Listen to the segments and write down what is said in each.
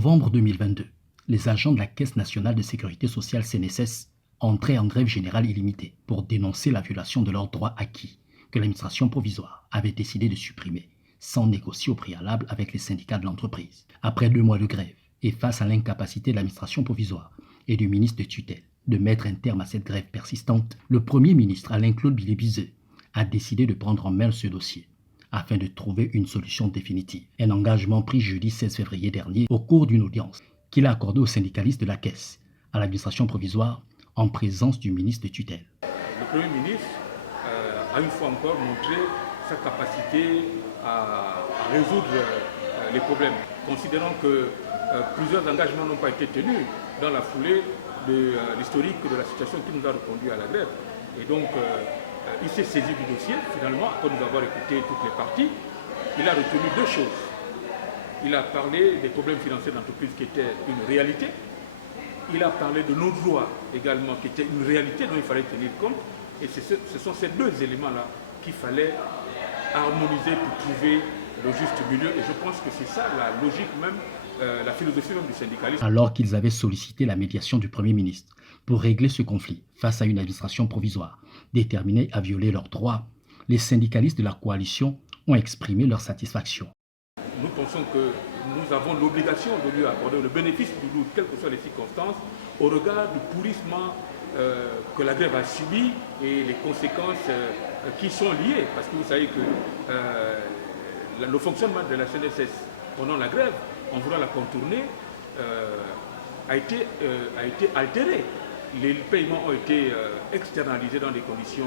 novembre 2022, les agents de la Caisse nationale de sécurité sociale CNSS entraient en grève générale illimitée pour dénoncer la violation de leurs droits acquis que l'administration provisoire avait décidé de supprimer sans négocier au préalable avec les syndicats de l'entreprise. Après 2 mois de grève et face à l'incapacité de l'administration provisoire et du ministre de tutelle de mettre un terme à cette grève persistante, le Premier ministre Alain-Claude Bilé-Bizet a décidé de prendre en main ce dossier afin de trouver une solution définitive. Un engagement pris jeudi 16 février dernier au cours d'une audience qu'il a accordée aux syndicalistes de la Caisse, à l'administration provisoire, en présence du ministre de tutelle. Le Premier ministre a une fois encore montré sa capacité à résoudre les problèmes, considérant que plusieurs engagements n'ont pas été tenus dans la foulée de l'historique de la situation qui nous a reconduit à la grève. Et donc, il s'est saisi du dossier, finalement, après nous avoir écouté toutes les parties. Il a retenu 2 choses. Il a parlé des problèmes financiers d'entreprise qui étaient une réalité. Il a parlé de nos droits également, qui étaient une réalité dont il fallait tenir compte. Et ce sont ces 2 éléments-là qu'il fallait harmoniser pour trouver le juste milieu. Et je pense que c'est ça la logique même, la philosophie même du syndicalisme. Alors qu'ils avaient sollicité la médiation du Premier ministre pour régler ce conflit face à une administration provisoire déterminée à violer leurs droits, les syndicalistes de la coalition ont exprimé leur satisfaction. Nous pensons que nous avons l'obligation de lui accorder le bénéfice du doute, quelles que soient les circonstances, au regard du pourrissement que la grève a subi et les conséquences qui sont liées. Parce que vous savez que le fonctionnement de la CNSS pendant la grève, en voulant la contourner, a été altéré. Les paiements ont été externalisés dans des conditions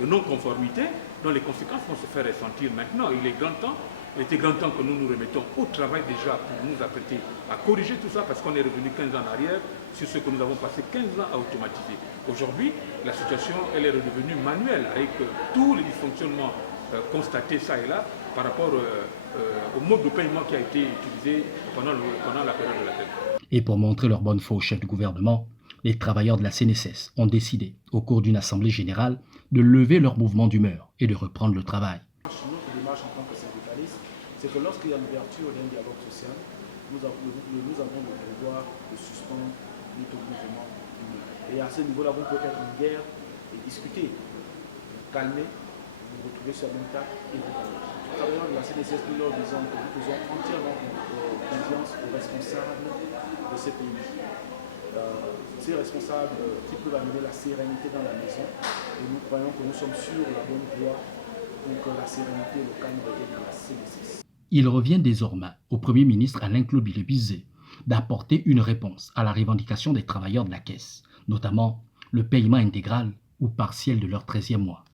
de non-conformité, dont les conséquences vont se faire ressentir maintenant. Il était grand temps que nous nous remettons au travail déjà pour nous apprêter à corriger tout ça, parce qu'on est revenu 15 ans en arrière sur ce que nous avons passé 15 ans à automatiser. Aujourd'hui, la situation elle est redevenue manuelle, avec tous les dysfonctionnements constatés ça et là par rapport au mode de paiement qui a été utilisé pendant la période de la grève. Et pour montrer leur bonne foi au chef du gouvernement, les travailleurs de la CNSS ont décidé, au cours d'une assemblée générale, de lever leur mouvement d'humeur et de reprendre le travail. Notre démarche en tant que syndicaliste, c'est que lorsqu'il y a l'ouverture d'un dialogue social, nous avons le devoir de suspendre notre mouvement. Et à ce niveau-là, vous pouvez être en guerre et discuter, vous calmer, vous retrouver sur la même table et vous parler. Les travailleurs de la CNSS, nous leur disons que nous faisons entièrement confiance aux responsables de ces pays. Ces responsables qui peuvent amener la sérénité dans la maison, et nous croyons que nous sommes sur la bonne voie pour que la sérénité et le calme reviennent dans la CNSS. Il revient désormais au Premier ministre Alain-Claude Bilé-Bizet d'apporter une réponse à la revendication des travailleurs de la Caisse, notamment le paiement intégral ou partiel de leur 13e mois.